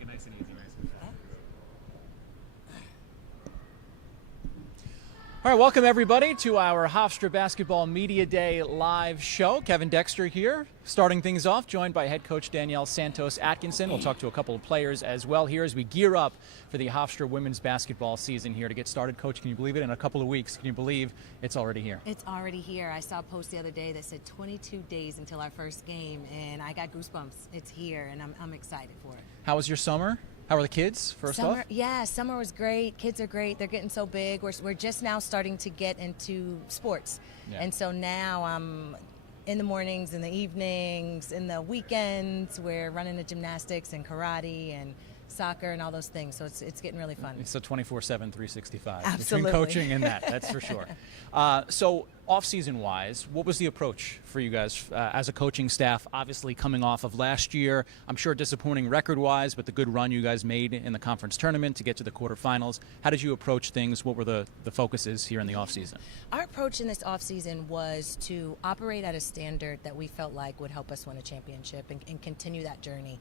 Take it nice and easy, nice and fast. All right, welcome everybody to our Hofstra Basketball Media Day live show. Kevin Dexter here, starting things off, joined by head coach Danielle Santos Atkinson. We'll talk to a couple of players as well here as we gear up for the Hofstra women's basketball season here to get started. Coach, can you believe it? In a couple of weeks, can you believe it's already here? It's already here. I saw a post the other day that said 22 days until our first game, and I got goosebumps. It's here, and I'm excited for it. How was your summer? How are the kids, first off? Yeah, summer was great. Kids are great. They're getting so big. We're just now starting to get into sports. Yeah. And so now I'm in the mornings, in the evenings, in the weekends, we're running the gymnastics and karate and soccer and all those things. So it's getting really fun. It's a 24/7, 365. Absolutely. Between coaching and that's for sure. So off-season wise, what was the approach for you guys as a coaching staff? Obviously coming off of last year, I'm sure disappointing record-wise, but the good run you guys made in the conference tournament to get to the quarterfinals. How did you approach things? What were the focuses here in the off-season? Our approach in this off-season was to operate at a standard that we felt like would help us win a championship and continue that journey.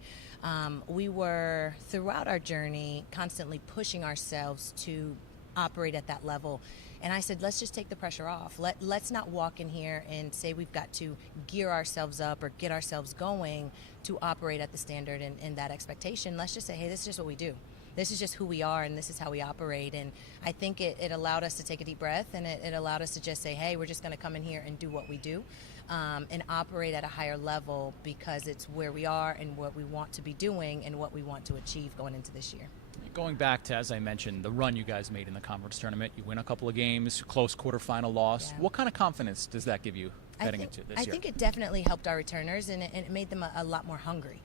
We were, throughout our journey, constantly pushing ourselves to operate at that level. And I said, let's just take the pressure off. Let's not walk in here and say we've got to gear ourselves up or get ourselves going to operate at the standard and that expectation. Let's just say, hey, this is just what we do. This is just who we are, and this is how we operate. And I think it allowed us to take a deep breath, and it allowed us to just say, hey, we're just going to come in here and do what we do and operate at a higher level because it's where we are and what we want to be doing and what we want to achieve going into this year. Going back to, as I mentioned, the run you guys made in the conference tournament, you win a couple of games, close quarterfinal loss. Yeah. What kind of confidence does that give you heading into this year? I think it definitely helped our returners, and it made them a lot more hungry.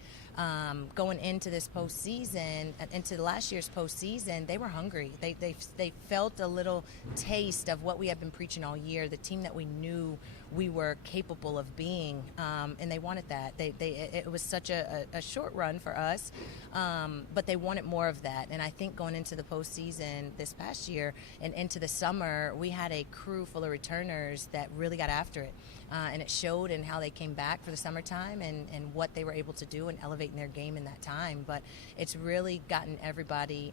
Going into this postseason, into last year's postseason, they were hungry. They felt a little taste of what we have been preaching all year, the team that we knew we were capable of being, and they wanted that. It was such a short run for us, but they wanted more of that. And I think going into the postseason this past year and into the summer, we had a crew full of returners that really got after it. And it showed in how they came back for the summertime and what they were able to do and elevating their game in that time. But it's really gotten everybody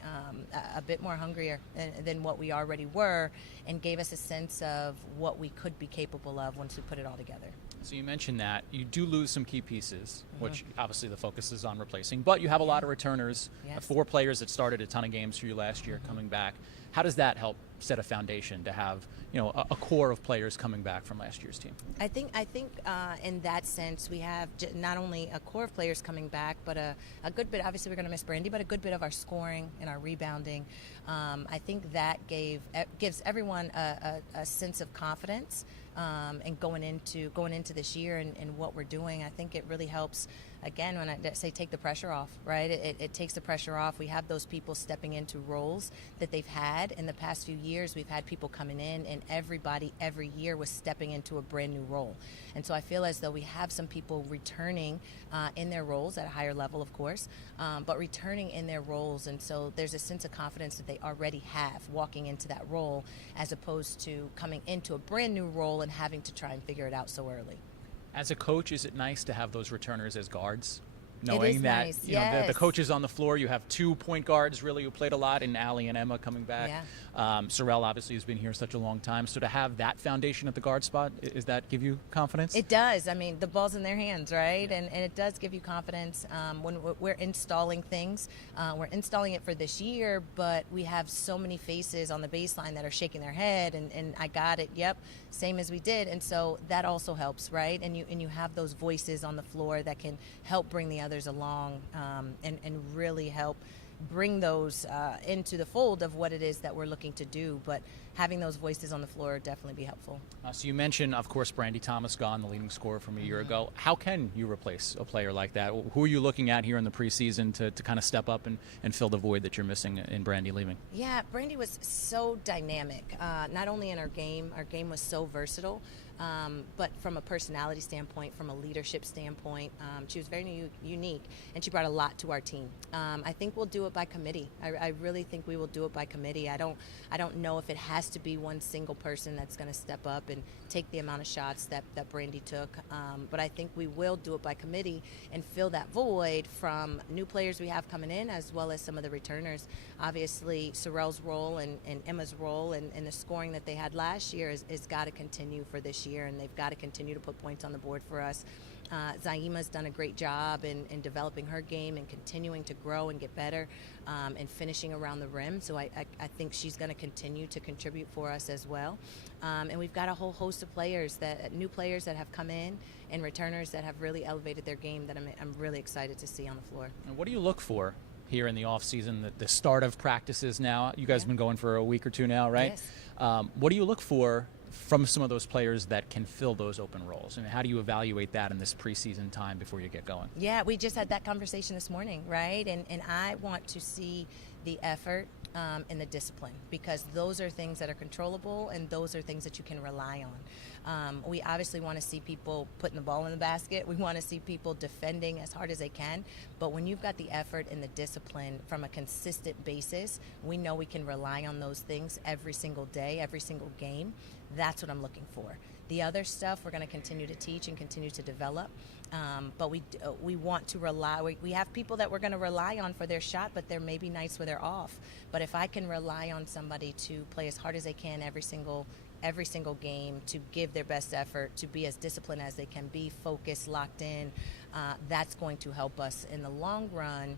a bit more hungrier than what we already were and gave us a sense of what we could be capable of once we put it all together. So you mentioned that you do lose some key pieces, which obviously the focus is on replacing, but you have a lot of returners, yes. 4 players that started a ton of games for you last year coming back. How does that help set a foundation to have, a core of players coming back from last year's team? I think in that sense we have not only a core of players coming back, but a good bit. Obviously, we're going to miss Brandy, but a good bit of our scoring and our rebounding. I think that gives everyone a sense of confidence. And going into this year and what we're doing, I think it really helps. Again, when I say take the pressure off, right? It takes the pressure off. We have those people stepping into roles that they've had in the past few years. We've had people coming in, and everybody every year was stepping into a brand new role. And so I feel as though we have some people returning in their roles at a higher level, of course, but returning in their roles. And so there's a sense of confidence that they already have walking into that role, as opposed to coming into a brand new role and having to try and figure it out so early. As a coach, is it nice to have those returners as guards? Knowing that nice. Yes. The coaches on the floor, you have 2 point guards really who played a lot, and Allie and Emma coming back. Yeah. Sorelle obviously has been here such a long time. So to have that foundation at the guard spot, does that give you confidence? It does. I mean, the ball's in their hands, right? And it does give you confidence when we're installing things. We're installing it for this year, but we have so many faces on the baseline that are shaking their head and I got it. Yep, same as we did. And so that also helps, right? And you have those voices on the floor that can help bring the others along and really help bring those into the fold of what it is that we're looking to do. But having those voices on the floor would definitely be helpful. So you mentioned, of course, Brandy Thomas gone, the leading scorer from a year ago. How can you replace a player like that? Who are you looking at here in the preseason to kind of step up and fill the void that you're missing in Brandy leaving? Yeah, Brandy was so dynamic, not only in our game was so versatile. But from a personality standpoint, from a leadership standpoint, she was very unique, and she brought a lot to our team. I think we'll do it by committee. I really think we will do it by committee. I don't know if it has to be one single person that's going to step up and take the amount of shots that Brandy took, but I think we will do it by committee and fill that void from new players we have coming in, as well as some of the returners. Obviously, Sorelle's role and Emma's role and the scoring that they had last year is got to continue for this year, and they've got to continue to put points on the board for us. Zaima's done a great job in developing her game and continuing to grow and get better, and finishing around the rim. So I think she's going to continue to contribute for us as well. And we've got a whole host of players, new players that have come in, and returners that have really elevated their game that I'm really excited to see on the floor. And what do you look for here in the off season, the start of practices now? You guys have been going for a week or two now, right? Yes. What do you look for from some of those players that can fill those open roles? And how do you evaluate that in this preseason time before you get going? Yeah, we just had that conversation this morning, right? And I want to see the effort and the discipline, because those are things that are controllable, and those are things that you can rely on. We obviously want to see people putting the ball in the basket. We want to see people defending as hard as they can. But when you've got the effort and the discipline from a consistent basis, we know we can rely on those things every single day, every single game. That's what I'm looking for. The other stuff we're going to continue to teach and continue to develop. But we want to rely. We have people that we're going to rely on for their shot, but there may be nights where they're off. But if I can rely on somebody to play as hard as they can every single game, to give their best effort, to be as disciplined as they can be, focused, locked in, that's going to help us in the long run,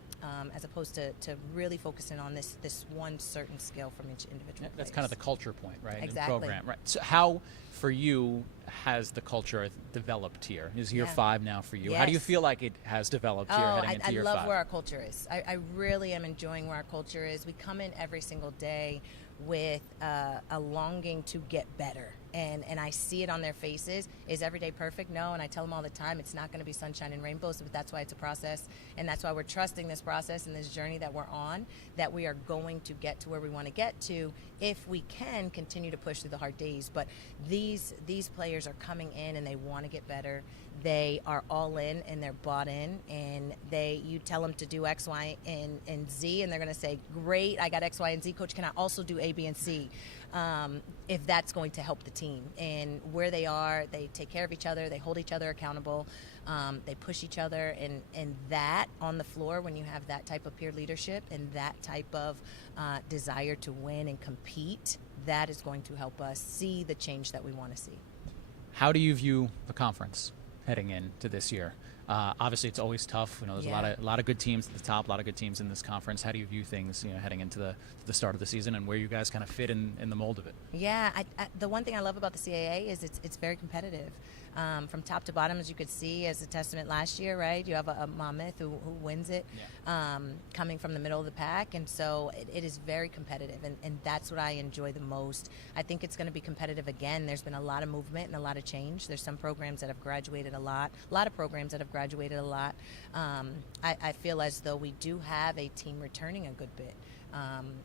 as opposed to really focusing on this one certain skill from each individual That's players. kind of the culture point, right? Exactly. In the program, right? So how, for you, has the culture developed here? Is year 5 now for you? Yes. How do you feel like it has developed here heading into year 5? I love where our culture is. I really am enjoying where our culture is. We come in every single day with a longing to get better. And I see it on their faces. Is every day perfect? No. And I tell them all the time, it's not going to be sunshine and rainbows, but that's why it's a process. And that's why we're trusting this process and this journey that we're on, that we are going to get to where we want to get to if we can continue to push through the hard days. But these players are coming in and they want to get better. They are all in and they're bought in, and you tell them to do X, Y, and Z, and they're going to say, great, I got X, Y, and Z. Coach, can I also do A, B, and C? If that's going to help the team. And where they are, they take care of each other, they hold each other accountable, they push each other, and that on the floor, when you have that type of peer leadership and that type of desire to win and compete, that is going to help us see the change that we want to see. How do you view the conference heading into this year? Obviously, it's always tough. There's a lot of good teams at the top, a lot of good teams in this conference. How do you view things, heading into the start of the season, and where you guys kind of fit in the mold of it? Yeah, the one thing I love about the CAA is it's very competitive. From top to bottom, as you could see, as a testament last year, right? You have a Monmouth who wins it, coming from the middle of the pack, and so it is very competitive, and that's what I enjoy the most. I think it's going to be competitive again. There's been a lot of movement and a lot of change. There's some programs that have graduated a lot of programs that have graduated a lot. I feel as though we do have a team returning a good bit.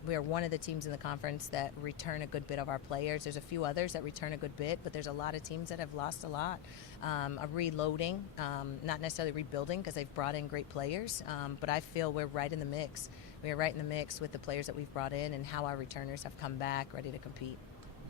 We are one of the teams in the conference that return a good bit of our players. There's a few others that return a good bit, but there's a lot of teams that have lost a lot. A reloading, not necessarily rebuilding, because they've brought in great players, but I feel we're right in the mix. We are right in the mix with the players that we've brought in and how our returners have come back ready to compete.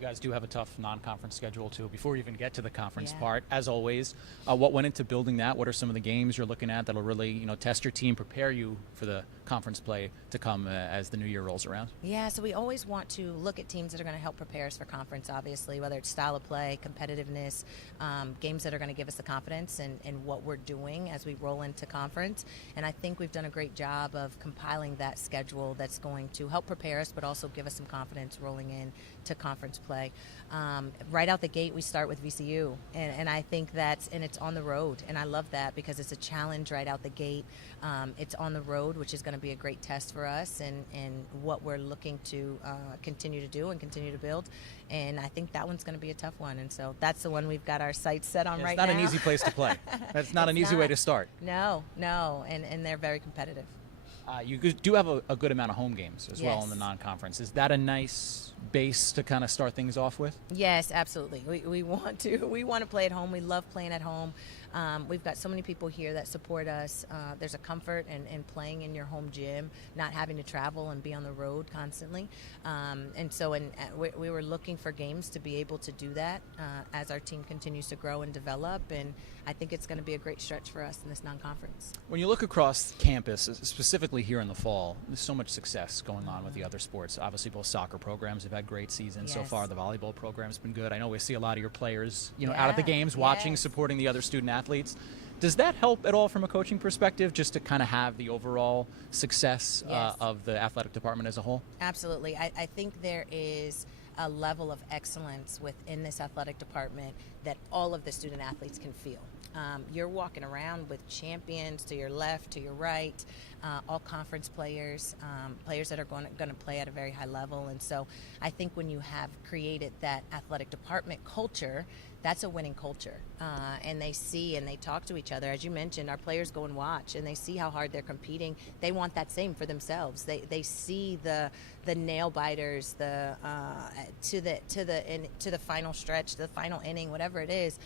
You guys do have a tough non-conference schedule, too, before you even get to the conference part. As always, what went into building that? What are some of the games you're looking at that'll really, test your team, prepare you for the conference play to come as the new year rolls around? Yeah, so we always want to look at teams that are going to help prepare us for conference, obviously, whether it's style of play, competitiveness, games that are going to give us the confidence in what we're doing as we roll into conference. And I think we've done a great job of compiling that schedule that's going to help prepare us, but also give us some confidence rolling in to conference play. Right out the gate, we start with VCU, and I think it's on the road, and I love that because it's a challenge right out the gate. It's on the road, which is going to be a great test for us and what we're looking to continue to do and continue to build. And I think that one's going to be a tough one, and so that's the one we've got our sights set on right now. It's not an easy place to play. That's not an easy way to start. No, and they're very competitive. You do have a good amount of home games as well in the Yes. non-conference. Is that a nice base to kind of start things off with? Yes, absolutely. We want to play at home. We love playing at home. We've got so many people here that support us. There's a comfort in playing in your home gym, not having to travel and be on the road constantly. We were looking for games to be able to do that as our team continues to grow and develop. And I think it's going to be a great stretch for us in this non-conference. When you look across campus, specifically here in the fall, there's so much success going on with the other sports. Obviously, both soccer programs have had great seasons so Yes. far. The volleyball program's been good. I know we see a lot of your players, out at the games, watching, Yes. supporting the other student athletes. Does that help at all from a coaching perspective, just to kind of have the overall success Yes. of the athletic department as a whole? Absolutely. I think there is a level of excellence within this athletic department that all of the student athletes can feel. You're walking around with champions to your left, to your right, all conference players, players that are going to play at a very high level. And so I think when you have created that athletic department culture, that's a winning culture. And they see and they talk to each other. As you mentioned, our players go and watch and they see how hard they're competing. They want that same for themselves. They see the nail biters, to the final stretch, the final inning, whatever it is.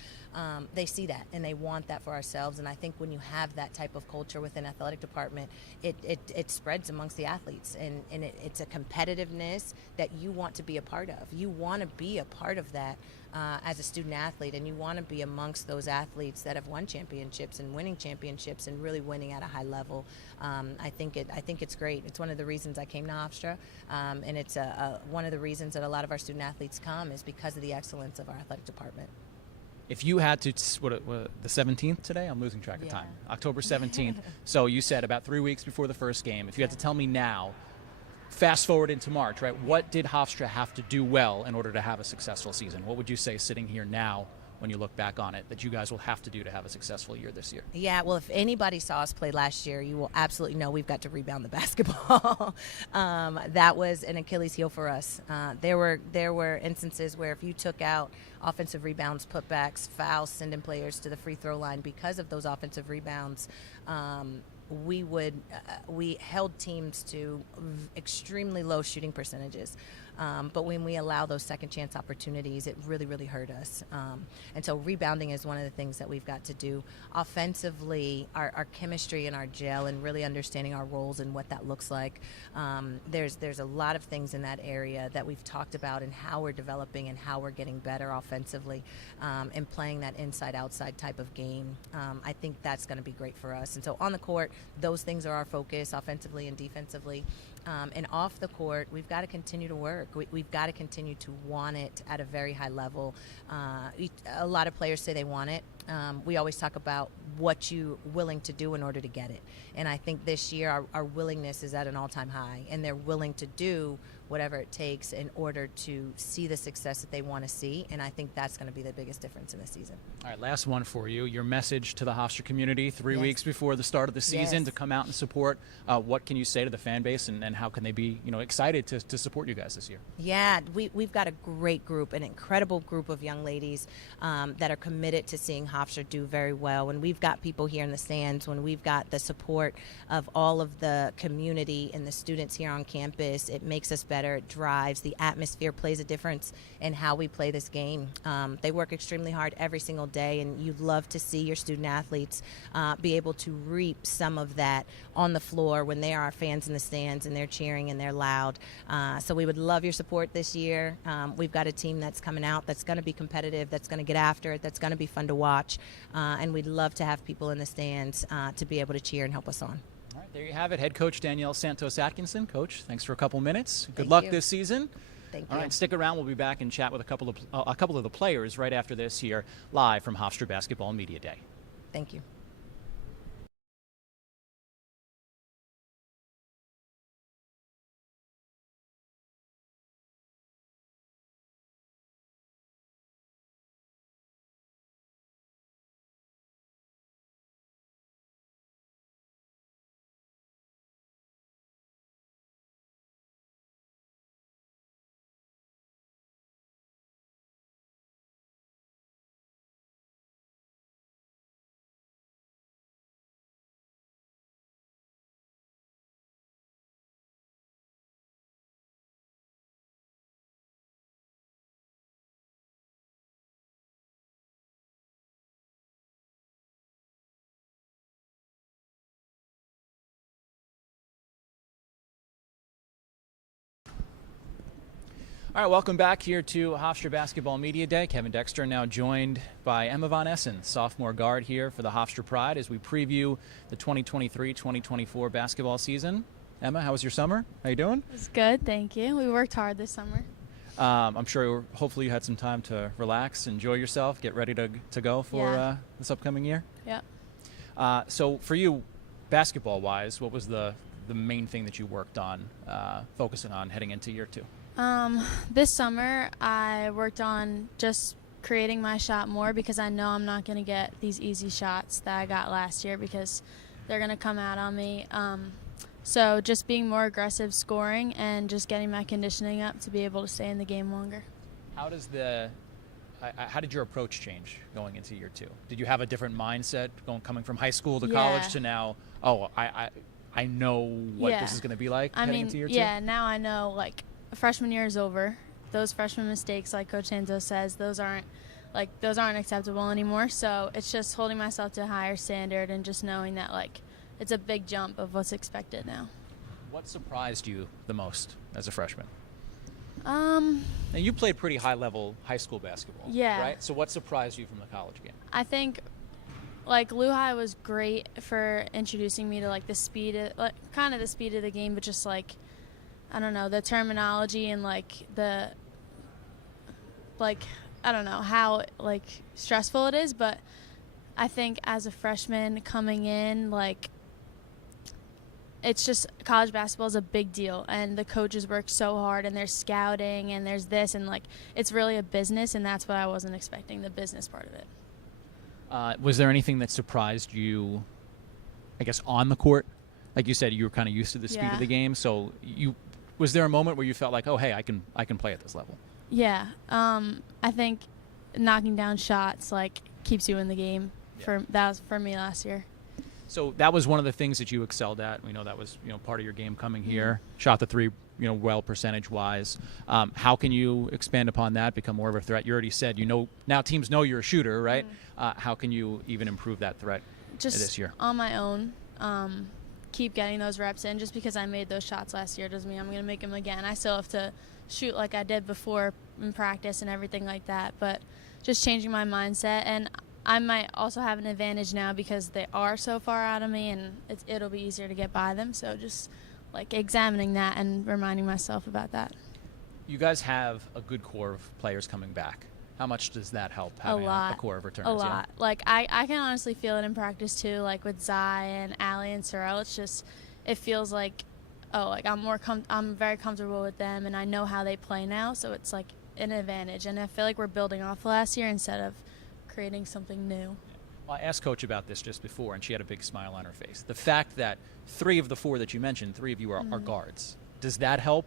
They see that and they want that for ourselves. And I think when you have that type of culture within athletic department, it spreads amongst the athletes, and it's a competitiveness that you want to be a part of. You want to be a part of that as a student athlete, and you want to be amongst those athletes that have won championships and winning championships and really winning at a high level. I think it's great. It's one of the reasons I came to Hofstra, and it's one of the reasons that a lot of our student athletes come is because of the excellence of our athletic department. If you had to, the 17th today? I'm losing track of time. October 17th. So you said about 3 weeks before the first game. If you had to tell me now, fast forward into March, right? What did Hofstra have to do well in order to have a successful season? What would you say sitting here now when you look back on it that you guys will have to do to have a successful year this year? Yeah, well, if anybody saw us play last year, you will absolutely know we've got to rebound the basketball. That was an Achilles heel for us. There were instances where if you took out offensive rebounds, putbacks, fouls, sending players to the free throw line because of those offensive rebounds, we held teams to extremely low shooting percentages. But when we allow those second chance opportunities, it really, really hurt us. And so rebounding is one of the things that we've got to do. Offensively, our chemistry and our gel and really understanding our roles and what that looks like. There's a lot of things in that area that we've talked about and how we're developing and how we're getting better offensively and playing that inside-outside type of game. I think that's going to be great for us. And so on the court, those things are our focus offensively and defensively. And off the court, we've got to continue to work. We've got to continue to want it at a very high level. A lot of players say they want it. We always talk about what you're willing to do in order to get it. And I think this year our willingness is at an all-time high, and they're willing to do whatever it takes in order to see the success that they want to see. And I think that's going to be the biggest difference in this season. All right, last one for you. Your message to the Hofstra community 3 weeks before the start of the season to come out and support. What can you say to the fan base, and how can they be excited to support you guys this year? Yeah, we've got a great group, an incredible group of young ladies that are committed to seeing Hofstra do very well. When we've got people here in the stands, when we've got the support of all of the community and the students here on campus, it makes us better. It drives. The atmosphere plays a difference in how we play this game. They work extremely hard every single day, and you'd love to see your student athletes be able to reap some of that on the floor when they are our fans in the stands and they're cheering and they're loud. So we would love your support this year. We've got a team that's coming out that's going to be competitive, that's going to get after it, that's going to be fun to watch, and we'd love to have people in the stands to be able to cheer and help us on. All right, there you have it. Head coach Danielle Santos Atkinson. Coach, thanks for a couple minutes. Good Thank luck you. this season. Thank All you. right, stick around. We'll be back and chat with a couple of the players right after this here, live from Hofstra Basketball Media Day. Thank you. All right, welcome back here to Hofstra Basketball Media Day. Kevin Dexter now joined by Emma Von Essen, sophomore guard here for the Hofstra Pride as we preview the 2023-2024 basketball season. Emma, how was your summer? How you doing? It was good, thank you. We worked hard this summer. I'm sure hopefully you had some time to relax, enjoy yourself, get ready to go for this upcoming year. Yep. So for you, basketball-wise, what was the main thing that you worked on, focusing on heading into year 2? This summer I worked on just creating my shot more because I know I'm not going to get these easy shots that I got last year because they're going to come out on me. So just being more aggressive scoring and just getting my conditioning up to be able to stay in the game longer. How did your approach change going into year 2? Did you have a different mindset coming from high school to college to now, I know what this is going to be like heading into year 2? Yeah, now I know, like, freshman year is over. Those freshman mistakes, like Coach Santos says, those aren't acceptable anymore. So it's just holding myself to a higher standard and just knowing that, like, it's a big jump of what's expected now. What surprised you the most as a freshman? Now you played pretty high-level high school basketball, right? So what surprised you from the college game? I think, like, Lehigh was great for introducing me to, like, the speed of the game, but just, like, I don't know, the terminology and, like, I don't know how, like, stressful it is, but I think as a freshman coming in, like, it's just college basketball is a big deal, and the coaches work so hard, and there's scouting, and there's this, and, like, it's really a business, and that's what I wasn't expecting, the business part of it. Was there anything that surprised you, I guess, on the court? Like you said, you were kind of used to the speed of the game, so was there a moment where you felt like, oh, hey, I can play at this level? Yeah. I think knocking down shots, like, keeps you in the game. That was for me last year. So that was one of the things that you excelled at. We know that was part of your game coming here. Shot the three well percentage-wise. How can you expand upon that, become more of a threat? You already said now teams know you're a shooter, right? How can you even improve that threat this year? Just on my own. Keep getting those reps in. Just because I made those shots last year doesn't mean I'm going to make them again. I still have to shoot like I did before in practice and everything like that, but just changing my mindset. And I might also have an advantage now because they are so far out of me, and it'll be easier to get by them. So just, like, examining that and reminding myself about that. You guys have a good core of players coming back. How much does that help, having a core of returners? A lot. Yeah? Like, I can honestly feel it in practice too, like with Zai and Allie and Sorelle. It's just, it feels like, I'm very comfortable with them, and I know how they play now, so it's like an advantage. And I feel like we're building off last year instead of creating something new. Well, I asked Coach about this just before, and she had a big smile on her face. The fact that 3 of the 4 that you mentioned, 3 of you are guards. Does that help?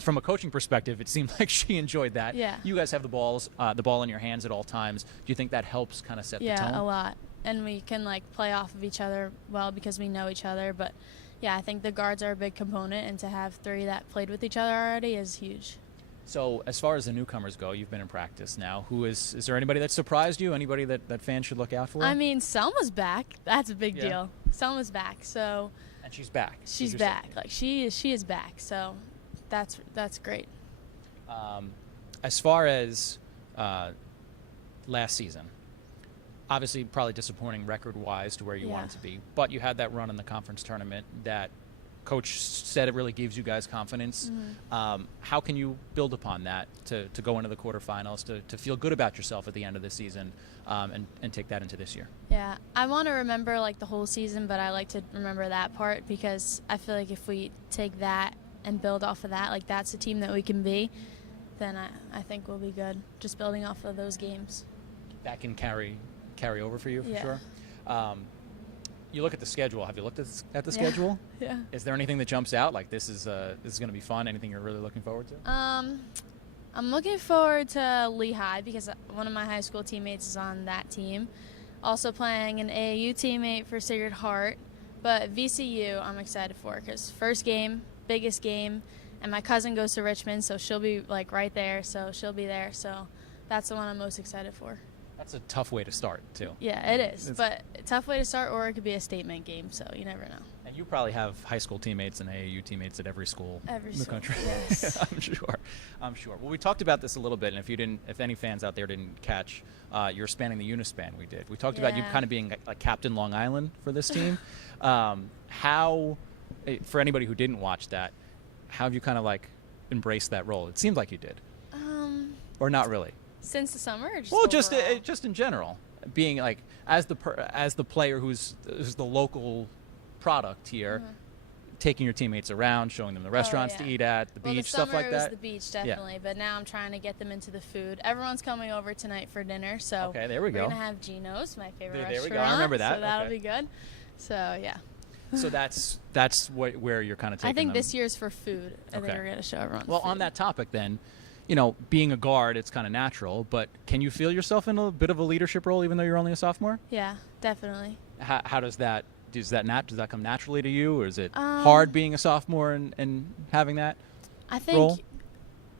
From a coaching perspective, it seemed like she enjoyed that. Yeah. You guys have the ball in your hands at all times. Do you think that helps kind of set the tone? Yeah, a lot. And we can, like, play off of each other well because we know each other. But, yeah, I think the guards are a big component, and to have 3 that played with each other already is huge. So as far as the newcomers go, you've been in practice now. Is there anybody that surprised you? Anybody that fans should look out for? I mean, Selma's back. That's a big deal. Selma's back, so. And she's back. She's back. Like, she is back. So that's great. As far as last season, obviously probably disappointing record-wise to where you wanted to be, but you had that run in the conference tournament that Coach said it really gives you guys confidence. How can you build upon that to go into the quarterfinals, to feel good about yourself at the end of the season, and take that into this year? Yeah, I want to remember, like, the whole season, but I like to remember that part because I feel like if we take that and build off of that, like, that's the team that we can be, then I think we'll be good, just building off of those games. That can carry over for you, for sure? You look at the schedule. Have you looked at the schedule? Yeah. Is there anything that jumps out, like this is going to be fun? Anything you're really looking forward to? I'm looking forward to Lehigh because one of my high school teammates is on that team. Also playing an AAU teammate for Sacred Heart. But VCU I'm excited for because first game, biggest game, and my cousin goes to Richmond, so she'll be, like, right there, so she'll be there. So that's the one I'm most excited for. That's a tough way to start, too. Yeah, it is. But a tough way to start, or it could be a statement game, so you never know. And You probably have high school teammates and AAU teammates at every school in the country. Yes. I'm sure. Well, we talked about this a little bit, and if any fans out there didn't catch, you're spanning the Unispan. We did. We talked about you kind of being like Captain Long Island for this team. How, for anybody who didn't watch that, how have you kind of like embraced that role? It seemed like you did, or not really. Since the summer, or just Well, overall? just in general, being like as the player who's the local product here, taking your teammates around, showing them the restaurants to eat at, the beach, stuff like that. Well, the summer was the beach, definitely, but now I'm trying to get them into the food. Everyone's coming over tonight for dinner, so okay, there we go. We're gonna have Gino's, my favorite restaurant. There we go. I remember that. So that'll be good. So yeah. So that's where you're kind of taking I think them. this year's for food. I think we're gonna show everyone. Well, food. on that topic, then, being a guard, it's kind of natural. But can you feel yourself in a bit of a leadership role, even though you're only a sophomore? Yeah, definitely. How does that? Does that come naturally to you, or is it hard being a sophomore and having that role?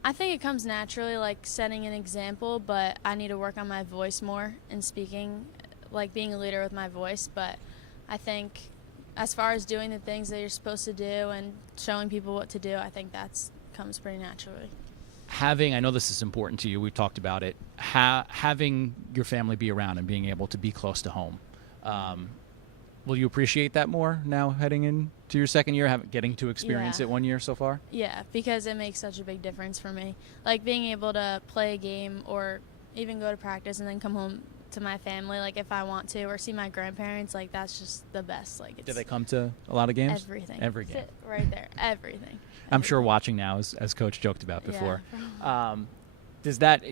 I think it comes naturally, like setting an example, but I need to work on my voice more and speaking, like being a leader with my voice. But I think as far as doing the things that you're supposed to do and showing people what to do, I think that comes pretty naturally. I know this is important to you, we've talked about it, having your family be around and being able to be close to home. Will you appreciate that more now heading into your second year, getting to experience it 1 year so far? Yeah, because it makes such a big difference for me. Like being able to play a game or even go to practice and then come home to my family, like if I want to, or see my grandparents, like that's just the best. Like, do they come to a lot of games? Everything. Every game. Sit right there. Everything. I'm sure watching now, as Coach joked about before. Does that?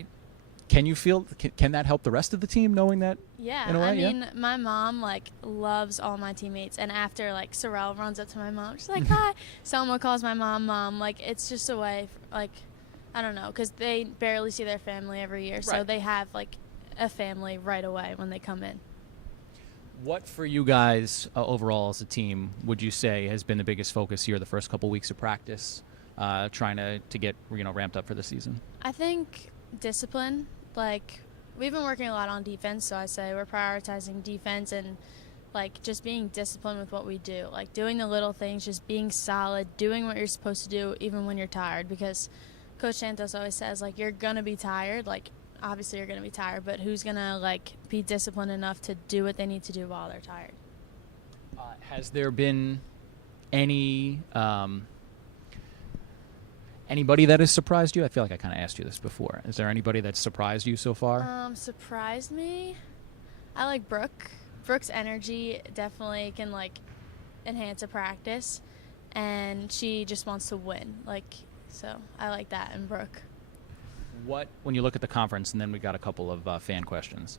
Can you feel? Can that help the rest of the team knowing that? Yeah, in a way? I mean, my mom loves all my teammates, and after Sorelle runs up to my mom, she's like, "Hi." Selma calls my mom. Like it's just a way, I don't know, because they barely see their family every year, so they have a family right away when they come in. What for you guys overall as a team would you say has been the biggest focus here the first couple weeks of practice, trying to get ramped up for the season? I think discipline. We've been working a lot on defense, so I say we're prioritizing defense and just being disciplined with what we do, doing the little things, just being solid, doing what you're supposed to do even when you're tired, because Coach Santos always says you're gonna be tired, obviously you're gonna be tired, but who's gonna be disciplined enough to do what they need to do while they're tired? Has there been any anybody that has surprised you? I feel like I kind of asked you this before. Is there anybody that's surprised you so far? Surprised me? I like Brooke. Brooke's energy definitely can enhance a practice, and she just wants to win. So I like that in Brooke. When you look at the conference, and then we got a couple of fan questions.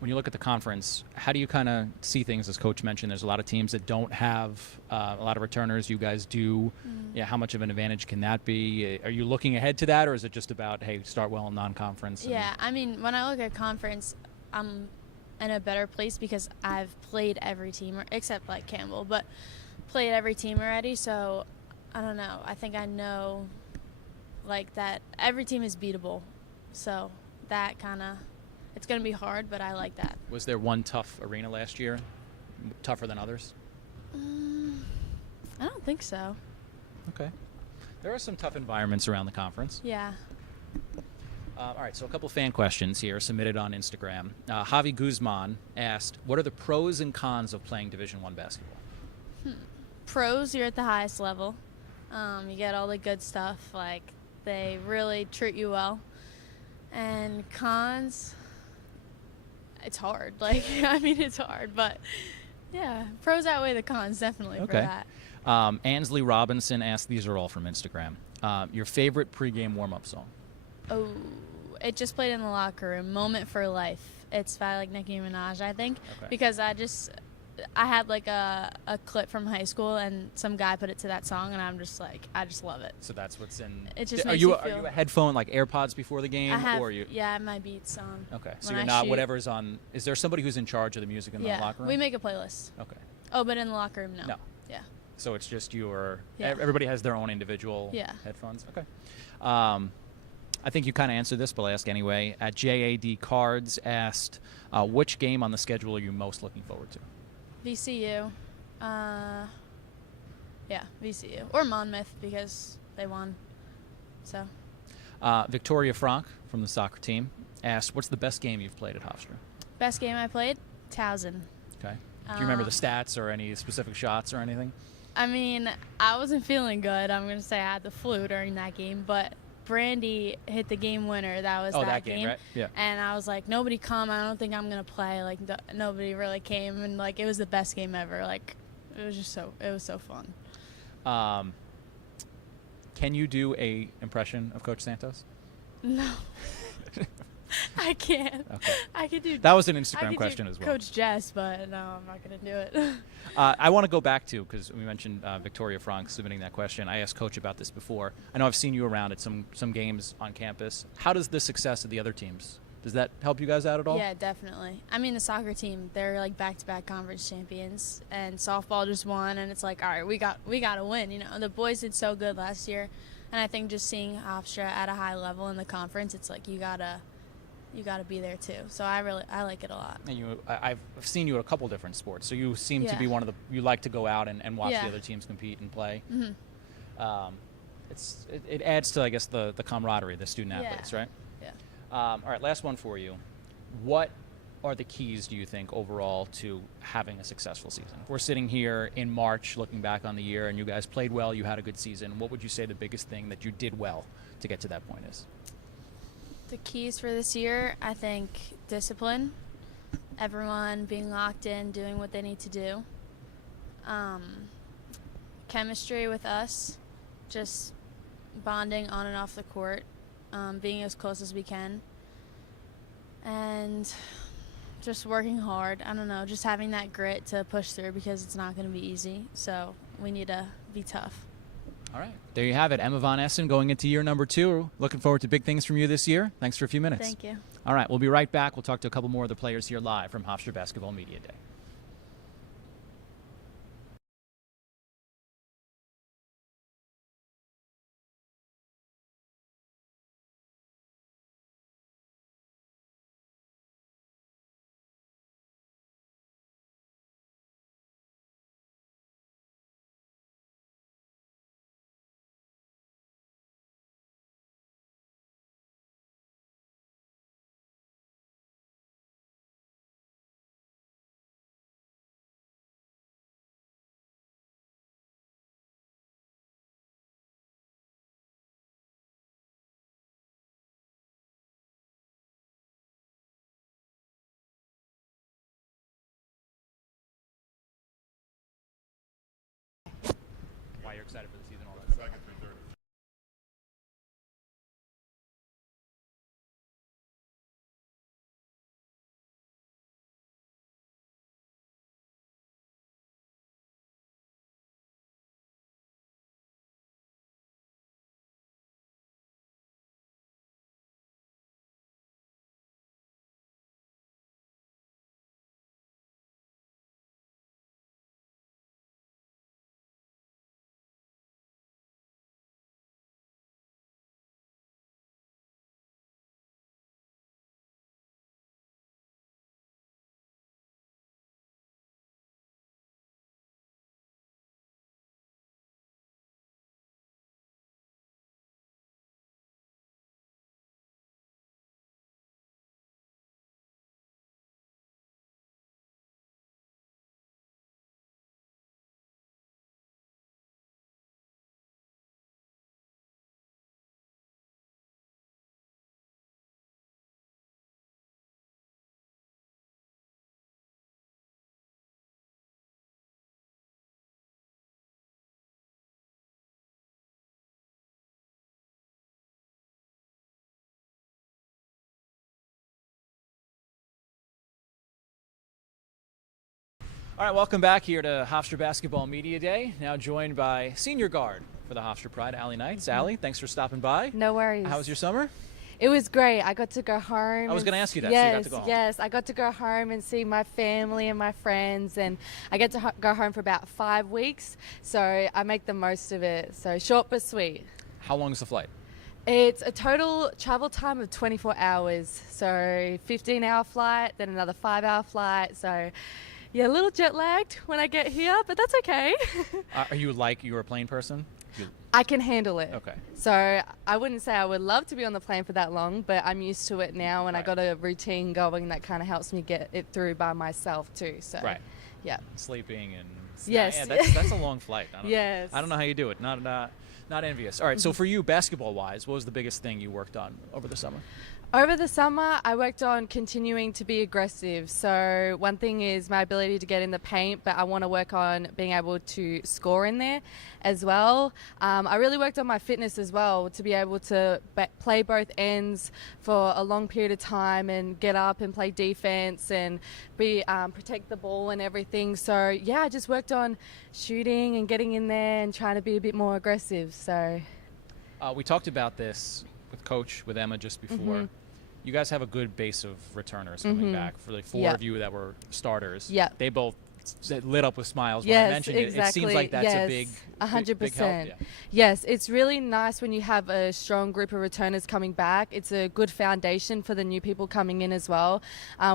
When you look at the conference, how do you kind of see things? As Coach mentioned, there's a lot of teams that don't have a lot of returners. You guys do. Yeah, how much of an advantage can that be? Are you looking ahead to that, or is it just about, hey, start well in non-conference? Yeah, I mean, when I look at conference, I'm in a better place because I've played every team, except Campbell, but played every team already. So I don't know. I think I know that every team is beatable. So that kind of... It's going to be hard, but I like that. Was there one tough arena last year, tougher than others? I don't think so. Okay. There are some tough environments around the conference. Yeah. All right, so a couple fan questions here submitted on Instagram. Javi Guzman asked, what are the pros and cons of playing Division I basketball? Pros, you're at the highest level. You get all the good stuff. They really treat you well. And cons... It's hard. I mean, it's hard, but yeah, pros outweigh the cons definitely for that. Ansley Robinson asked, these are all from Instagram, your favorite pregame warm-up song? Oh, it just played in the locker room, Moment for Life. It's by Nicki Minaj, I think, because I had a clip from high school, and some guy put it to that song, and I'm just I just love it. So that's what's in. It just are you a headphone AirPods before the game, or you? Yeah, I have my Beats on. Okay, so you're not whatever's on. Is there somebody who's in charge of the music in the locker room? We make a playlist. Okay. Oh, but in the locker room, no. No. Yeah. So it's just everybody has their own individual headphones. Okay. I think you kind of answered this, but I'll ask anyway. At JAD Cards asked, which game on the schedule are you most looking forward to? VCU. Yeah, VCU or Monmouth because they won. So. Victoria Frank from the soccer team asked, what's the best game you've played at Hofstra? Best game I played? Towson. Okay. Do you remember the stats or any specific shots or anything? I mean, I wasn't feeling good. I'm going to say I had the flu during that game, but Brandy hit the game winner. That was that game, right? Yeah. And I was like, nobody come. I don't think I'm going to play. Like, nobody really came, and, like, it was the best game ever. Like, it was so fun. Can you do a impression of Coach Santos? No. I can't. Okay. I could do. That was an Instagram question as well. Coach Jess, but no, I'm not going to do it. I want to go back to, because we mentioned Victoria Frank submitting that question. I asked Coach about this before. I know I've seen you around at some games on campus. How does the success of the other teams, does that help you guys out at all? Yeah, definitely. I mean, the soccer team, they're like back-to-back conference champions, and softball just won, and it's like, all right, we got to win. You know, the boys did so good last year, and I think just seeing Hofstra at a high level in the conference, it's like you gotta be there too. So I like it a lot. And I've seen you at a couple different sports, so you seem to be one of the, you like to go out and watch the other teams compete and play. Mm-hmm. It adds to, I guess, the camaraderie, the student athletes, right? Yeah. All right, last one for you. What are the keys, do you think, overall to having a successful season? If we're sitting here in March looking back on the year and you guys played well, you had a good season, what would you say the biggest thing that you did well to get to that point is? The keys for this year, I think discipline, everyone being locked in, doing what they need to do. Chemistry with us, just bonding on and off the court, being as close as we can, and just working hard. I don't know, just having that grit to push through because it's not going to be easy, so we need to be tough. All right. There you have it. Emma Von Essen going into year number 2. Looking forward to big things from you this year. Thanks for a few minutes. Thank you. All right. We'll be right back. We'll talk to a couple more of the players here live from Hofstra Basketball Media Day. Why you're excited for the season, all that stuff. All right, welcome back here to Hofstra Basketball Media Day. Now joined by senior guard for the Hofstra Pride, Allie Knights. Allie, thanks for stopping by. No worries. How was your summer? It was great. I got to go home. I was going to ask you that. Yes, so you got to go home. yes. I got to go home and see my family and my friends, and I get to go home for about 5 weeks, so I make the most of it. So short but sweet. How long is the flight? It's a total travel time of 24 hours. So 15-hour flight, then another 5-hour flight. So Yeah, a little jet lagged when I get here, but that's okay. Are you like you're a plane person? I can handle it. Okay. So I wouldn't say I would love to be on the plane for that long, but I'm used to it now, and I Right. got a routine going that kind of helps me get it through by myself too. So Right. yeah. Sleeping and Yes. yeah, that's a long flight. Yes. I don't know how you do it. Not envious. All right. So for you, basketball wise, what was the biggest thing you worked on over the summer? Over the summer, I worked on continuing to be aggressive. So one thing is my ability to get in the paint, but I want to work on being able to score in there as well. I really worked on my fitness as well to be able to play both ends for a long period of time and get up and play defense and protect the ball and everything. So yeah, I just worked on shooting and getting in there and trying to be a bit more aggressive. So We talked about this with Coach, with Emma just before. You guys have a good base of returners coming back. For the four of you that were starters, they both lit up with smiles when I mentioned it. It seems like that's a big, 100%. big help. Yeah. Yes, it's really nice when you have a strong group of returners coming back. It's a good foundation for the new people coming in as well.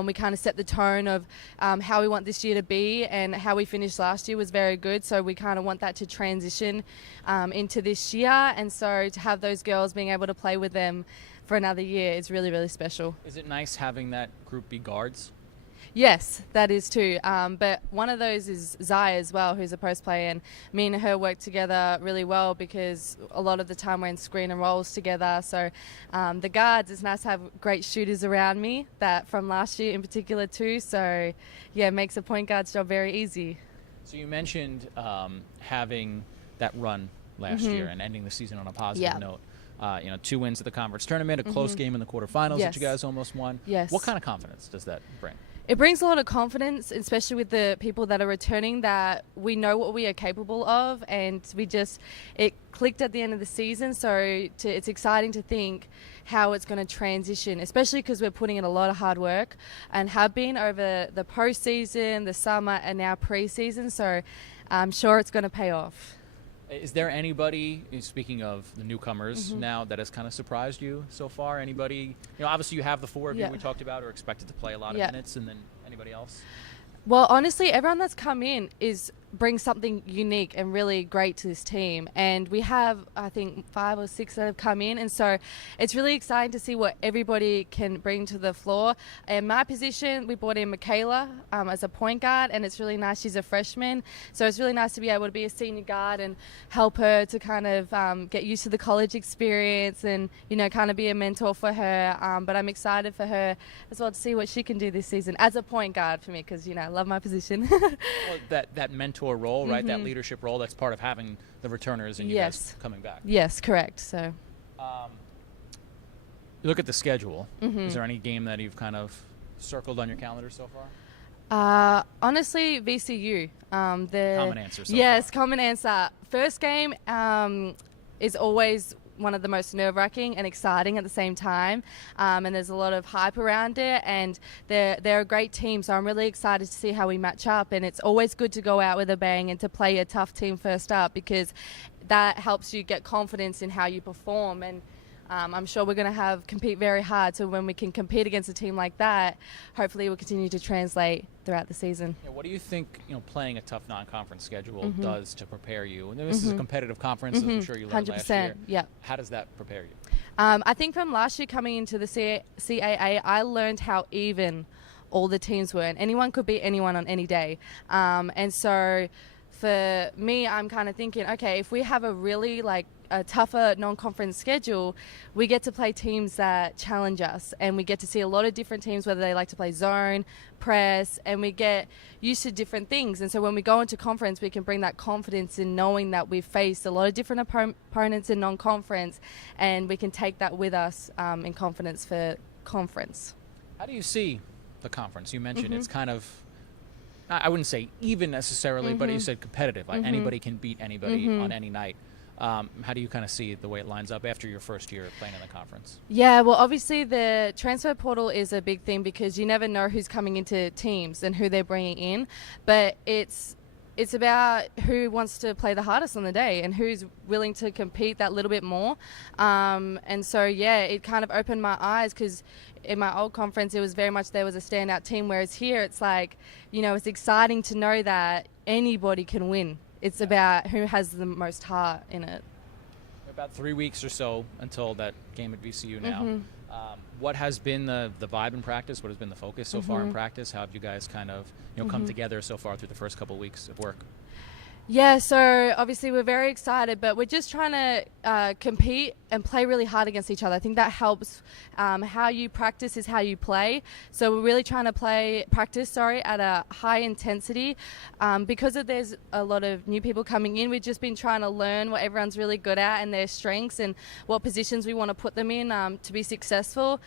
We kind of set the tone of how we want this year to be, and how we finished last year was very good. So we kind of want that to transition into this year. And so to have those girls being able to play with them for another year is really, really special. Is it nice having that group be guards? Yes, that is too. But one of those is Zaya as well, who's a post player, and me and her work together really well because a lot of the time we're in screen and rolls together. So the guards, it's nice to have great shooters around me, that from last year in particular too. So yeah, it makes a point guard's job very easy. So you mentioned having that run last year and ending the season on a positive note. 2 wins at the conference tournament, a close game in the quarterfinals that you guys almost won. Yes. What kind of confidence does that bring? It brings a lot of confidence, especially with the people that are returning, that we know what we are capable of, and it clicked at the end of the season. So it's exciting to think how it's going to transition, especially because we're putting in a lot of hard work and have been over the postseason, the summer, and now preseason. So I'm sure it's going to pay off. Is there anybody, speaking of the newcomers now, that has kind of surprised you so far? Anybody, obviously you have the four of you we talked about, are expected to play a lot of minutes, and then anybody else? Well, honestly, everyone that's come in brings something unique and really great to this team. And we have, I think, 5 or 6 that have come in. And so it's really exciting to see what everybody can bring to the floor. In my position, we brought in Michaela as a point guard, and it's really nice. She's a freshman. So it's really nice to be able to be a senior guard and help her to kind of get used to the college experience and, kind of be a mentor for her. But I'm excited for her as well to see what she can do this season as a point guard for me, because, I love my position. Well, that mentor role, right? That leadership role, that's part of having the returners and you guys coming back. Yes, correct. So you look at the schedule. Is there any game that you've kind of circled on your calendar so far? Honestly, VCU. Common answer so Yes, far. common answer. First game is always one of the most nerve-wracking and exciting at the same time, and there's a lot of hype around it, and they're a great team, so I'm really excited to see how we match up. And it's always good to go out with a bang and to play a tough team first up, because that helps you get confidence in how you perform. And I'm sure we're going to compete very hard, so when we can compete against a team like that, hopefully we'll continue to translate throughout the season. Yeah, what do you think playing a tough non-conference schedule does to prepare you? And this is a competitive conference, as I'm sure you learned 100%, last year. yeah. How does that prepare you? I think from last year coming into the CAA, I learned how even all the teams were, and anyone could beat anyone on any day. And so for me, I'm kind of thinking, okay, if we have a tougher non-conference schedule, we get to play teams that challenge us, and we get to see a lot of different teams, whether they like to play zone, press, and we get used to different things. And so when we go into conference, we can bring that confidence in knowing that we've faced a lot of different opponents in non-conference, and we can take that with us in confidence for conference. How do you see the conference? You mentioned it's kind of, I wouldn't say even necessarily, but you said competitive. Like anybody can beat anybody on any night. How do you kind of see the way it lines up after your first year playing in the conference? Yeah, well, obviously the transfer portal is a big thing, because you never know who's coming into teams and who they're bringing in. But it's it's about who wants to play the hardest on the day and who's willing to compete that little bit more. And so, yeah, it kind of opened my eyes, because in my old conference, it was very much there was a standout team, whereas here it's like, you know, it's exciting to know that anybody can win. It's about who has the most heart in it. About 3 weeks or so until that game at VCU now. Mm-hmm. What has been the vibe in practice? What has been the focus so far in practice? How have you guys kind of come together so far through the first couple of weeks of work? Yeah, so obviously we're very excited, but we're just trying to compete and play really hard against each other. I think that helps. How you practice is how you play. So we're really trying to practice at a high intensity. Because there's a lot of new people coming in, we've just been trying to learn what everyone's really good at and their strengths and what positions we want to put them in to be successful.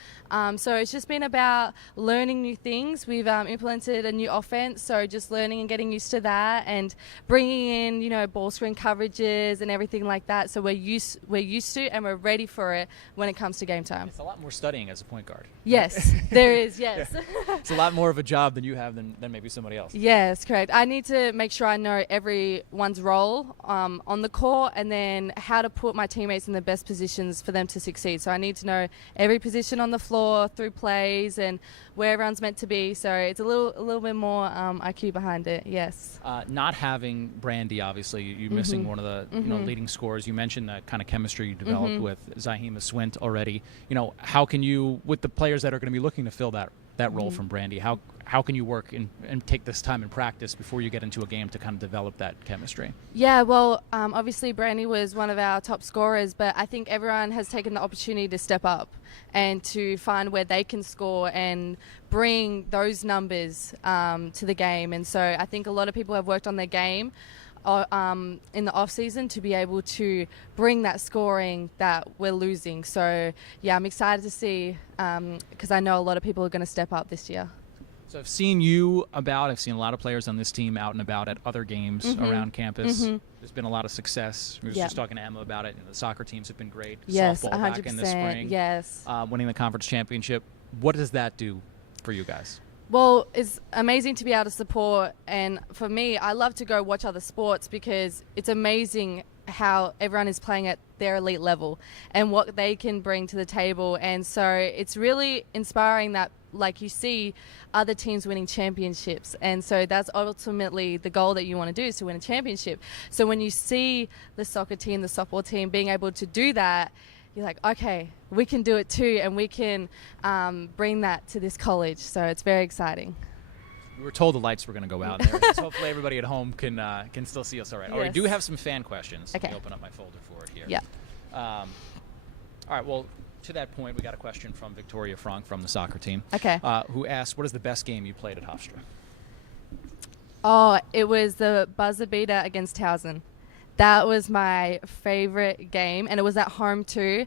So it's just been about learning new things. We've implemented a new offense, so just learning and getting used to that and bringing in, you know, ball screen coverages and everything like that. So we're used to and we're ready for it when it comes to game time. It's a lot more studying as a point guard. Yes, there is, yes. It's a lot more of a job than you have than maybe somebody else. Yes, correct. I need to make sure I know everyone's role on the court, and then how to put my teammates in the best positions for them to succeed. So I need to know every position on the floor through plays and where everyone's meant to be. So it's a little bit more IQ behind it, yes. Not having Brandy, obviously, you're missing one of the leading scorers. You mentioned the kind of chemistry you developed with Zahima Swint already. You know, how can you, with the players that are going to be looking to fill that role from Brandy, how can you work and take this time in practice before you get into a game to kind of develop that chemistry? Yeah, well, obviously Brandy was one of our top scorers, but I think everyone has taken the opportunity to step up and to find where they can score and bring those numbers to the game. And so I think a lot of people have worked on their game in the off season to be able to bring that scoring that we're losing. So yeah, I'm excited to see, because I know a lot of people are going to step up this year. So I've seen I've seen a lot of players on this team out and about at other games around campus. There's been a lot of success. We were just talking to Emma about it. The soccer teams have been great. Yes, softball 100%. Back in the spring. Yes. Winning the conference championship. What does that do for you guys? Well, it's amazing to be able to support, and for me, I love to go watch other sports because it's amazing how everyone is playing at their elite level and what they can bring to the table. And so it's really inspiring that, like, you see other teams winning championships, and so that's ultimately the goal that you want to do, is to win a championship. So when you see the soccer team, the softball team being able to do that, you're like, okay, we can do it too, and we can bring that to this college. So it's very exciting. We were told the lights were going to go out there, so hopefully everybody at home can still see us all right. Yes. All right, we do have some fan questions. Okay. Let me open up my folder for it here. Yeah. All right, well, to that point, we got a question from Victoria Frank from the soccer team. Okay. Who asked, what is the best game you played at Hofstra? Oh, it was the buzzer beater against Towson. That was my favorite game, and it was at home too.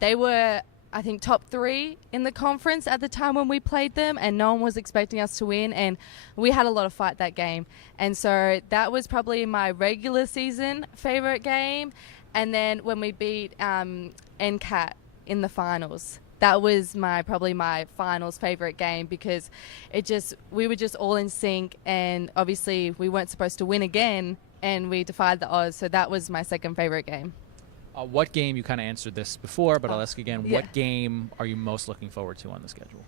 They were, I think, top 3 in the conference at the time when we played them, and no one was expecting us to win, and we had a lot of fight that game. And so that was probably my regular season favorite game. And then when we beat NCAT in the finals, that was probably my finals favorite game, because we were just all in sync, and obviously we weren't supposed to win again, and we defied the odds. So that was my second favorite game. What game, you kind of answered this before, but I'll ask again, yeah. What game are you most looking forward to on the schedule?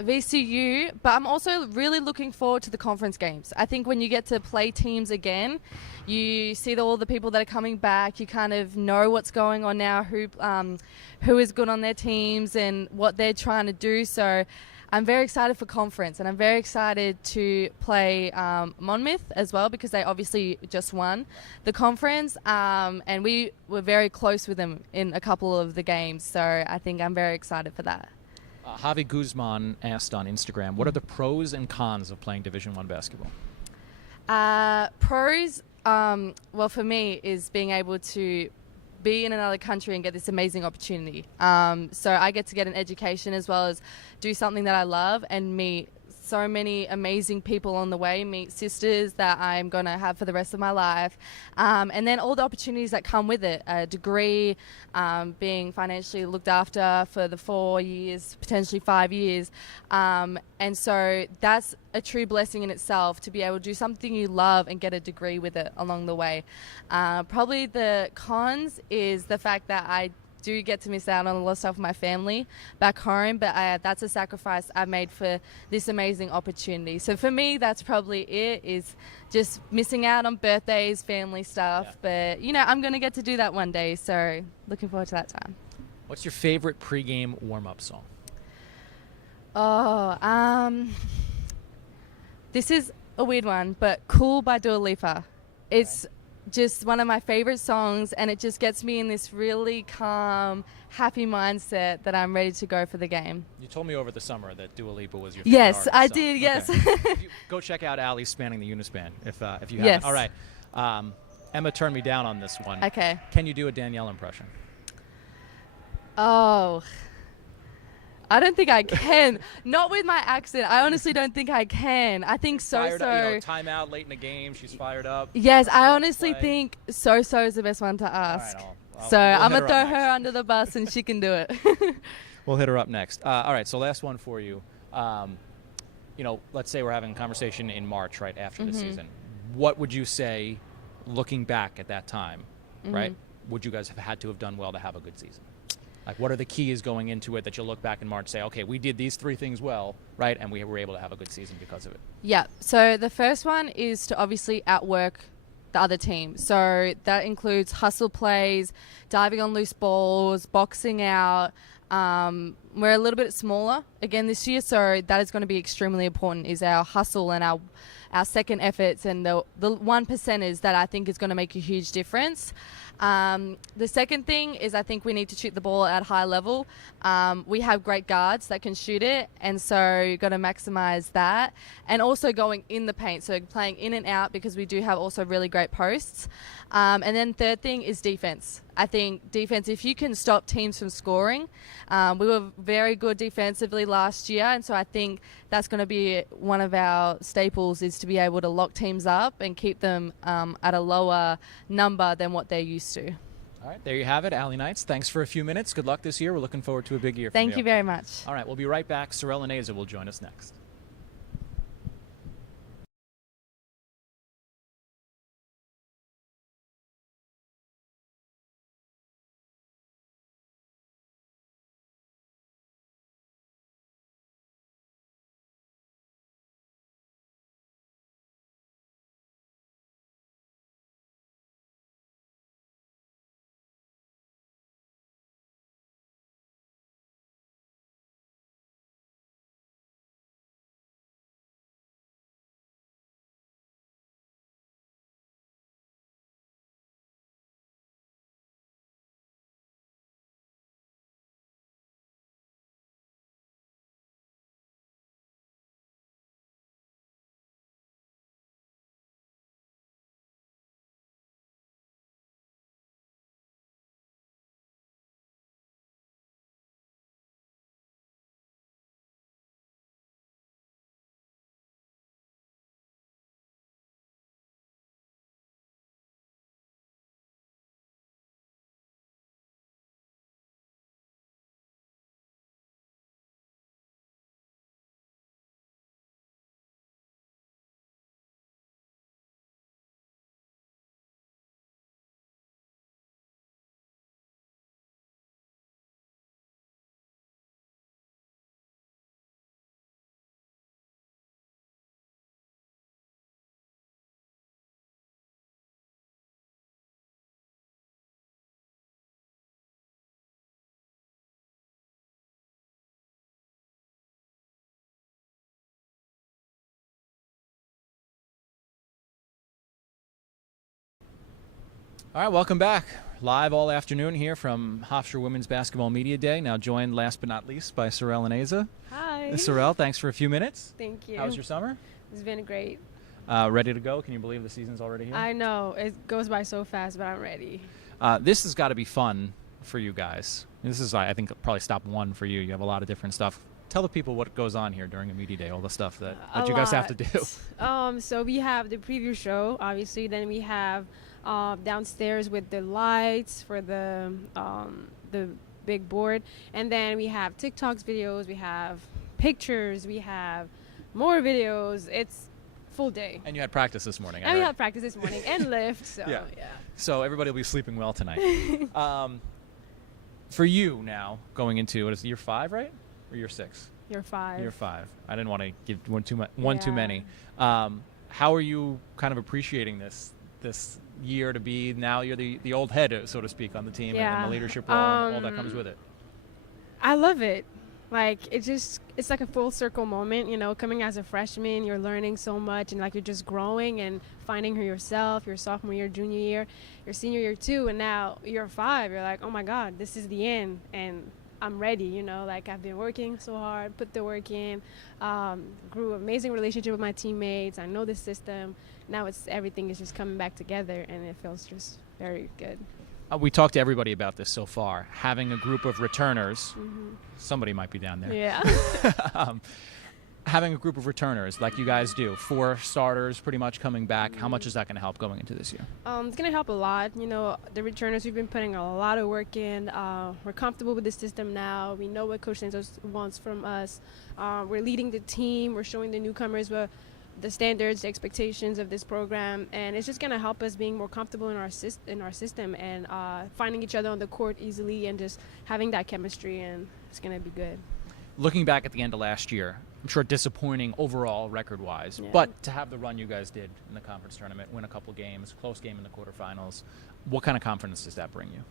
VCU, but I'm also really looking forward to the conference games. I think when you get to play teams again, you see all the people that are coming back, you kind of know what's going on now, who is good on their teams and what they're trying to do. So I'm very excited for conference, and I'm very excited to play Monmouth as well, because they obviously just won the conference, and we were very close with them in a couple of the games. So I think I'm very excited for that. Javi Guzman asked on Instagram, what are the pros and cons of playing Division I basketball? Pros, well, for me, is being able to be in another country and get this amazing opportunity. So I get to get an education as well as do something that I love and meet so many amazing people on the way, meet sisters that I'm going to have for the rest of my life. And then all the opportunities that come with it, a degree, being financially looked after for the 4 years, potentially 5 years. And so that's a true blessing in itself, to be able to do something you love and get a degree with it along the way. Probably the cons is the fact that I do get to miss out on a lot of stuff with my family back home, but that's a sacrifice I made for this amazing opportunity. So for me, that's probably it, is just missing out on birthdays, family stuff. Yeah. But, you know, I'm going to get to do that one day, so looking forward to that time. What's your favorite pregame warm-up song? This is a weird one, but Cool by Dua Lipa. It's just one of my favorite songs, and it just gets me in this really calm, happy mindset that I'm ready to go for the game. You told me over the summer that Dua Lipa was your favorite Yes, I artist, did, yes. Okay. Go check out Allie's Spanning the Unispan if you haven't. Yes. All right. Emma turned me down on this one. Okay. Can you do a Danielle impression? Oh, I don't think I can. Not with my accent. I honestly don't think I can. I think Fired up, you know, timeout late in the game. She's fired up. Yes, I honestly think So is the best one to ask. All right, so we'll I'm going to throw next. her under the bus and she can do it. We'll hit her up next. All right, so last one for you. You know, let's say we're having a conversation in March, right, after the season. What would you say, looking back at that time, right, would you guys have had to have done well to have a good season? Like, what are the keys going into it that you'll look back in March and say, okay, we did these 3 things well, right, and we were able to have a good season because of it? Yeah, so the first one is to obviously outwork the other team. So that includes hustle plays, diving on loose balls, boxing out. We're a little bit smaller again this year, so that is going to be extremely important, is our hustle and our second efforts and the 1%ers that I think is going to make a huge difference. The second thing is I think we need to shoot the ball at high level. We have great guards that can shoot it, and so you've got to maximize that. And also going in the paint, so playing in and out, because we do have also really great posts. And then third thing is defense. I think defense, if you can stop teams from scoring, we were very good defensively last year, and so I think that's going to be one of our staples, is to be able to lock teams up and keep them at a lower number than what they're used to. All right, there you have it, Allie Knights. Thanks for a few minutes. Good luck this year. We're looking forward to a big year from you. Thank you very much. All right, we'll be right back. Sorelle Ineza will join us next. All right, welcome back. Live all afternoon here from Hofstra Women's Basketball Media Day. Now joined, last but not least, by Sorelle Ineza. Hi. Sorelle, thanks for a few minutes. Thank you. How was your summer? It's been great. Ready to go? Can you believe the season's already here? I know. It goes by so fast, but I'm ready. This has got to be fun for you guys. This is, I think, probably stop 1 for you. You have a lot of different stuff Tell the people what goes on here during a media day, all the stuff that A you guys have to lot. do. So we have the preview show, obviously. Then we have downstairs with the lights for the big board, and then we have TikToks videos, we have pictures, we have more videos. It's full day. And you had practice this morning. And we had practice this morning and lift. So Yeah. yeah. So everybody will be sleeping well tonight. For you now, going into, what is it, year 5, right? Or year 6? Year 5. Year 5. I didn't want to give one too Yeah. many. How are you kind of appreciating this year to be now you're the old head, so to speak, on the team and Yeah. the leadership role and all that comes with it? I love it. Like, it's like a full circle moment, coming as a freshman, you're learning so much and like you're just growing and finding yourself, your sophomore year, junior year, your senior year too, and now year 5, you're like, oh my God, this is the end and I'm ready, like I've been working so hard, put the work in, grew an amazing relationship with my teammates, I know the system, now everything is just coming back together and it feels just very good. We talked to everybody about this so far. Having a group of returners, somebody might be down there. Yeah. Having a group of returners like you guys do, 4 starters pretty much coming back, how much is that going to help going into this year? It's going to help a lot. The returners, we've been putting a lot of work in. We're comfortable with the system now. We know what Coach Santos wants from us. We're leading the team. We're showing the newcomers the standards, the expectations of this program, and it's just going to help us being more comfortable in our system and finding each other on the court easily and just having that chemistry, and it's going to be good. Looking back at the end of last year, I'm sure disappointing overall record-wise, Yeah. but to have the run you guys did in the conference tournament, win a couple games, close game in the quarterfinals, what kind of confidence does that bring you?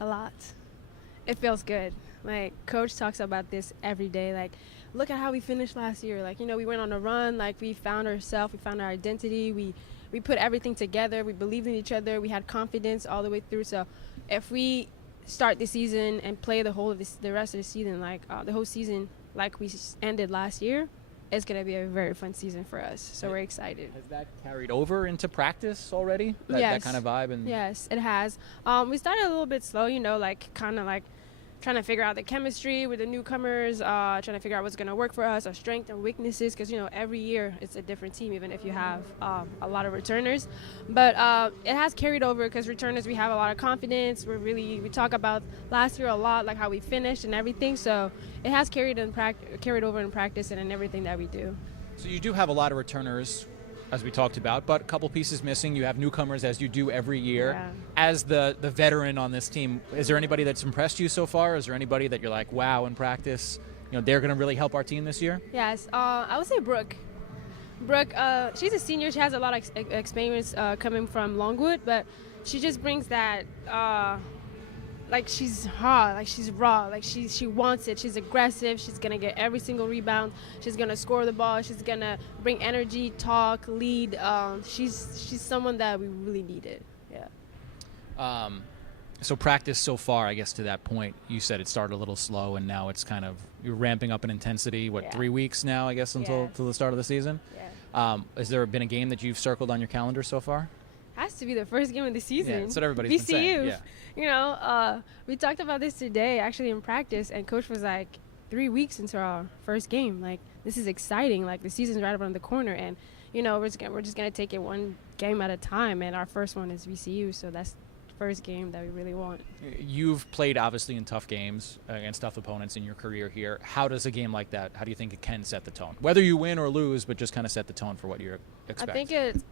A lot. It feels good. Like, Coach talks about this every day. Like, look at how we finished last year. Like, we went on a run. Like, we found ourselves. We found our identity. We put everything together. We believed in each other. We had confidence all the way through. So if we start the season and play the rest of the season, like the whole season, like we ended last year, it's going to be a very fun season for us. So we're excited. Has that carried over into practice already? Yes. That kind of vibe? And Yes, it has. We started a little bit slow, kind of like trying to figure out the chemistry with the newcomers, trying to figure out what's going to work for us, our strengths and weaknesses, because, every year it's a different team, even if you have a lot of returners. But it has carried over because returners, we have a lot of confidence. We talk about last year a lot, like how we finished and everything. So it has carried over in practice and in everything that we do. So you do have a lot of returners, as we talked about, but a couple pieces missing. You have newcomers, as you do every year. Yeah. As the veteran on this team, is there anybody that's impressed you so far? Is there anybody that you're like, wow, in practice, they're going to really help our team this year? Yes, I would say Brooke. Brooke, she's a senior. She has a lot of experience coming from Longwood, but she just brings that, like she's hot, like she's raw, like she wants it. She's aggressive. She's gonna get every single rebound. She's gonna score the ball. She's gonna bring energy, talk, lead. She's someone that we really needed. Yeah. So practice so far, I guess to that point, you said it started a little slow, and now it's kind of you're ramping up in intensity. What, Yeah. 3 weeks now, I guess, until the start of the season? Yeah. Has there been a game that you've circled on your calendar so far? Has to be the first game of the season. Yeah, that's what everybody's been saying. VCU. Yeah. We talked about this today, actually, in practice, and Coach was like, 3 weeks into our first game. Like, this is exciting. Like, the season's right around the corner, and, we're just gonna take it one game at a time, and our first one is VCU, so that's the first game that we really want. You've played, obviously, in tough games against tough opponents in your career here. How does a game like that, how do you think it can set the tone? Whether you win or lose, but just kind of set the tone for what you're expecting. I think it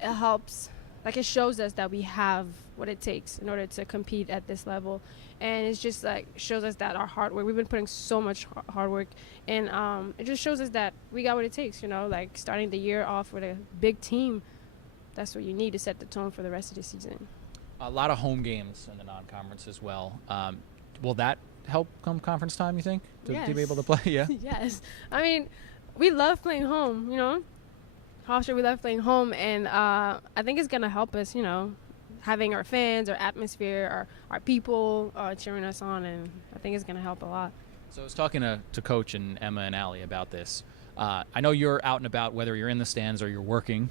helps. Like, it shows us that we have what it takes in order to compete at this level. And it's just, like, shows us that our hard work, we've been putting so much hard work, and it just shows us that we got what it takes, like, starting the year off with a big team. That's what you need to set the tone for the rest of the season. A lot of home games in the non-conference as well. Will that help come conference time, you think, to be able to play? Yeah. Yes. I mean, we love playing home, Hofstra, we love playing home, and I think it's going to help us, having our fans, our atmosphere, our people cheering us on, and I think it's going to help a lot. So I was talking to Coach and Emma and Allie about this. I know you're out and about, whether you're in the stands or you're working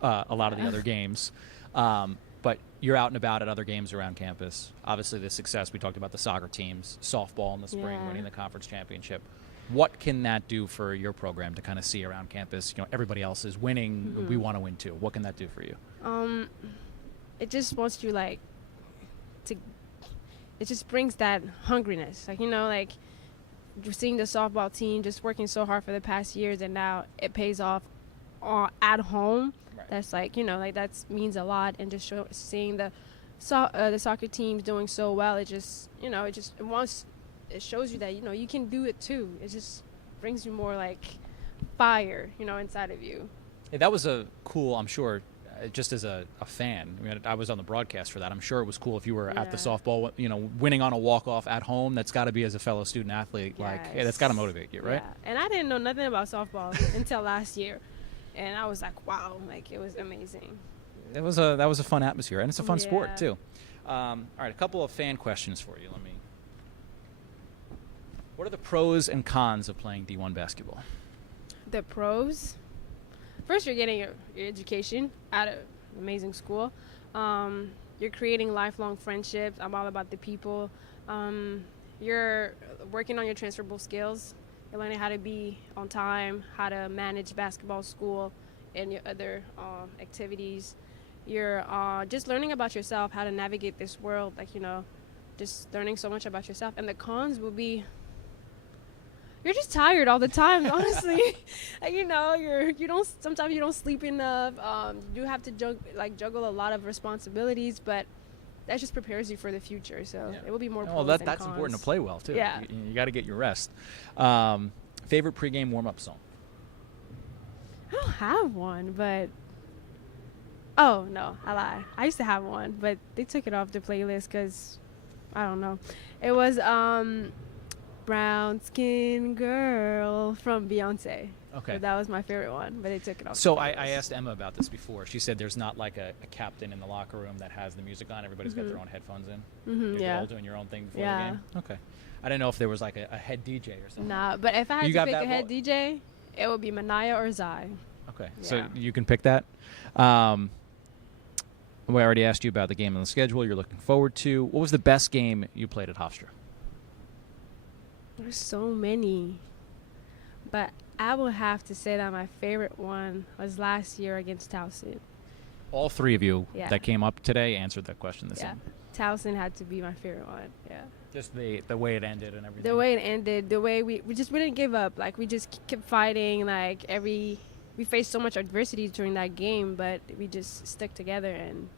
a lot of the other games, but you're out and about at other games around campus. Obviously, the success, we talked about the soccer teams, softball in the spring, Yeah. winning the conference championship. What can that do for your program to kind of see around campus? Everybody else is winning. We want to win too. What can that do for you? It just wants you to. It just brings that hungriness, you're seeing the softball team just working so hard for the past years, and now it pays off at home. Right. That's that means a lot, and just seeing the soccer teams doing so well, it shows you that you can do it too. It just brings you more fire inside of you. Hey, that was a cool, I'm sure, just as a fan. I was on the broadcast for that. I'm sure it was cool if you were at the softball, winning on a walk-off at home. That's got to be, as a fellow student athlete, hey, that's got to motivate you, right? Yeah. And I didn't know nothing about softball until last year, and I was like, wow, it was amazing. That was a fun atmosphere, and it's a fun sport too. All right, a couple of fan questions for you. What are the pros and cons of playing D1 basketball? The pros. First, you're getting your education at an amazing school. You're creating lifelong friendships. I'm all about the people. You're working on your transferable skills. You're learning how to be on time, how to manage basketball, school, and your other activities. You're just learning about yourself, how to navigate this world, just learning so much about yourself. And the cons will be, you're just tired all the time, honestly. Sometimes you don't sleep enough. You do have to juggle a lot of responsibilities, but that just prepares you for the future. So it will be more pros than that's cons. important to play well too. Yeah. You got to get your rest. Favorite pregame warm-up song? I don't have one, but oh no, I lie. I used to have one, but they took it off the playlist because I don't know. It was Brown Skin Girl from Beyonce. Okay. So that was my favorite one, but they took it off. So I asked Emma about this before. She said there's not like a captain in the locker room that has the music on. Everybody's got their own headphones in. You're all doing your own thing before the game. Okay. I didn't know if there was like a head DJ or something. Nah, but if I had to pick a head DJ, it would be Manaya or Zai. Okay. Yeah. So you can pick that. We already asked you about the game on the schedule you're looking forward to. What was the best game you played at Hofstra? There's so many, but I will have to say that my favorite one was last year against Towson. All three of you that came up today answered that question the same. Towson had to be my favorite one. Yeah. Just the way it ended and everything. The way it ended, the way we didn't give up. We just kept fighting. We faced so much adversity during that game, but we just stuck together and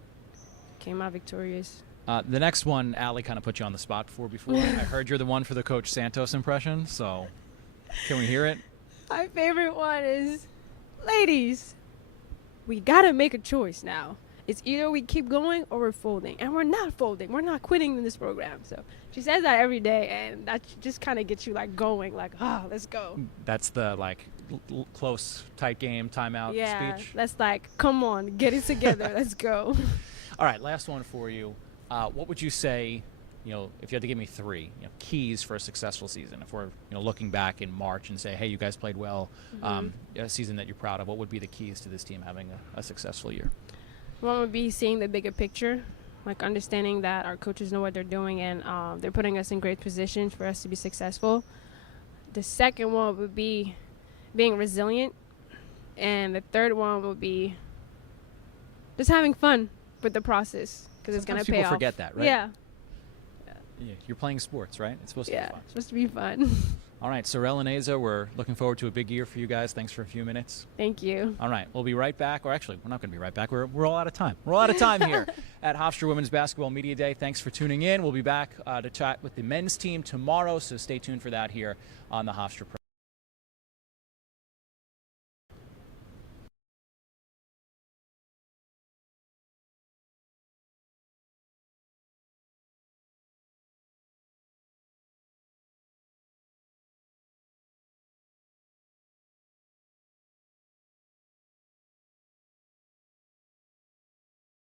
came out victorious. The next one, Allie kind of put you on the spot before. I heard you're the one for the Coach Santos impression, so can we hear it? My favorite one is, ladies, we got to make a choice now. It's either we keep going or we're folding. And we're not folding. We're not quitting in this program. So she says that every day, and that just kind of gets you going, let's go. That's the close, tight game, timeout speech? Yeah, that's come on, get it together. Let's go. All right, last one for you. What would you say, if you had to give me three keys for a successful season? If we're looking back in March and say, hey, you guys played well, a season that you're proud of, what would be the keys to this team having a successful year? One would be seeing the bigger picture, understanding that our coaches know what they're doing and they're putting us in great positions for us to be successful. The second one would be being resilient, and the third one would be just having fun with the process because it's going to pay off. People forget that, right? Yeah. You're playing sports, right? It's supposed to be fun. It's supposed to be fun. All right, Sorelle Ineza, we're looking forward to a big year for you guys. Thanks for a few minutes. Thank you. All right, we'll be right back. Or actually, we're not going to be right back. We're all out of time. We're all out of time here at Hofstra Women's Basketball Media Day. Thanks for tuning in. We'll be back to chat with the men's team tomorrow, so stay tuned for that here on the Hofstra Pro.